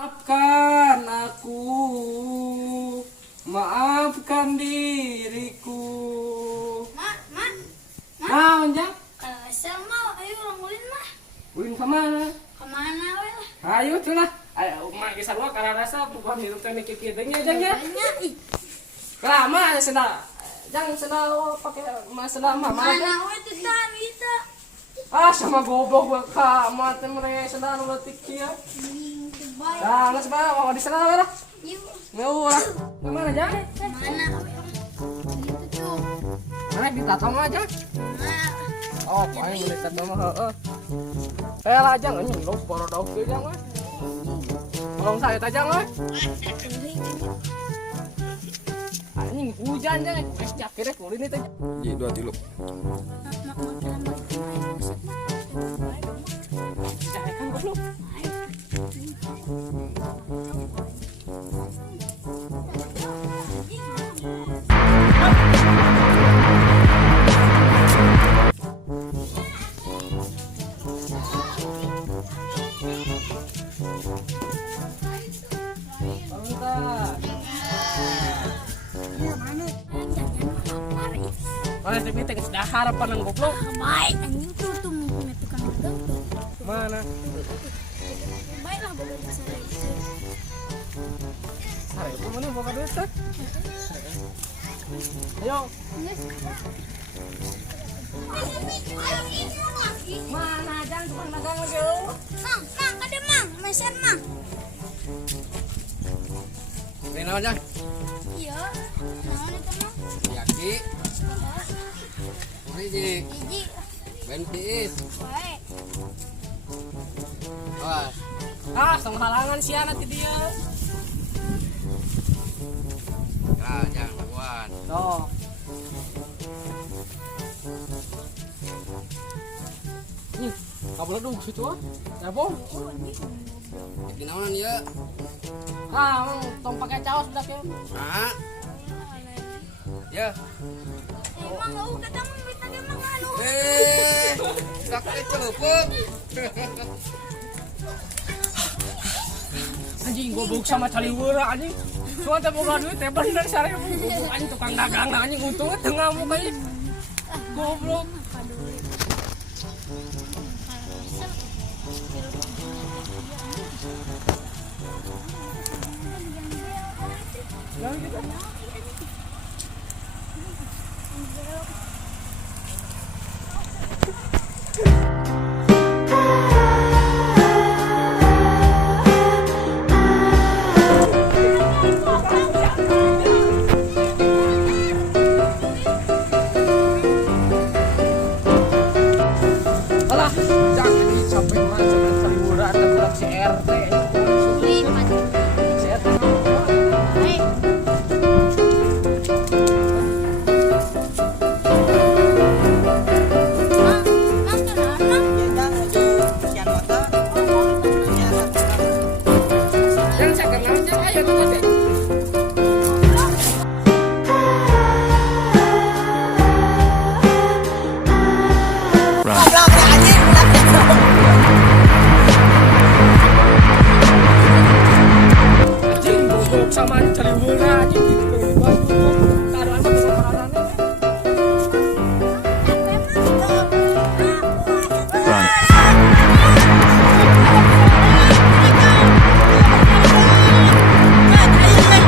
Maafkan aku, maafkan diriku. Nah, Jang. Kalau asal mau, ayo ulang ulin mah. Ulin kemana? Kemana we lah? Ayo cenah. Ayo mak kisah lu karena rasa bukan hidup teh mikir kieunya Jang ya. Banyak ih. Lama cenah. Jang cenah pakai masalah mah. Mana we teh tan kita. Ah sama goblok gua ka mah teh mere cenah nu leutik kieu. Baik. Dah geus bae mau di sana we lah. Yuk. Mau lah. Kemana Jang? Mana we? Gitu tuh. Mana di tatong aja. Nah, Oh, paling di tatong mah heeh. Lah Jang anjing lu borodok kieu Jang we. Tolong saya teh Jang we. Anjing hujan Jang, es capek kulit teh. Ji 2 3. Cai kan goblok. Mana teh teh sudah harapan nang goblok. baik anjing tuh menentukan dagang tuh. Mana? Baiklah boleh kesana. Sare itu mana boga duit teh? Ayo. Mana Jang tukang dagang lagi lu? Mang, ada mang, mesin mang. Rena aja. Iya. Naon itu mang? Yaki. Ji. Hiji. Bentis. Baik. Wah, Ah, sang halangan sia nanti dia. ya jangan lakuan. Tuh. Nih, kabel dong situ ah. Ya, Bong. Iki naonan ya? Ah, emang tong pakai caos udah ke. Nah. Ya. Emang lu datang minta dia mang anu. Sakit celupuk. Anjing goblok sama caliwara anjing. Cuma teh boga duit teh bener sare goblok anjing tukang dagang anjing untungnya tengah muka ieu. Goblok. Yang kita alah jangan sampai mana caliwara atau budak si RT si RT yang saya kenal aja ayo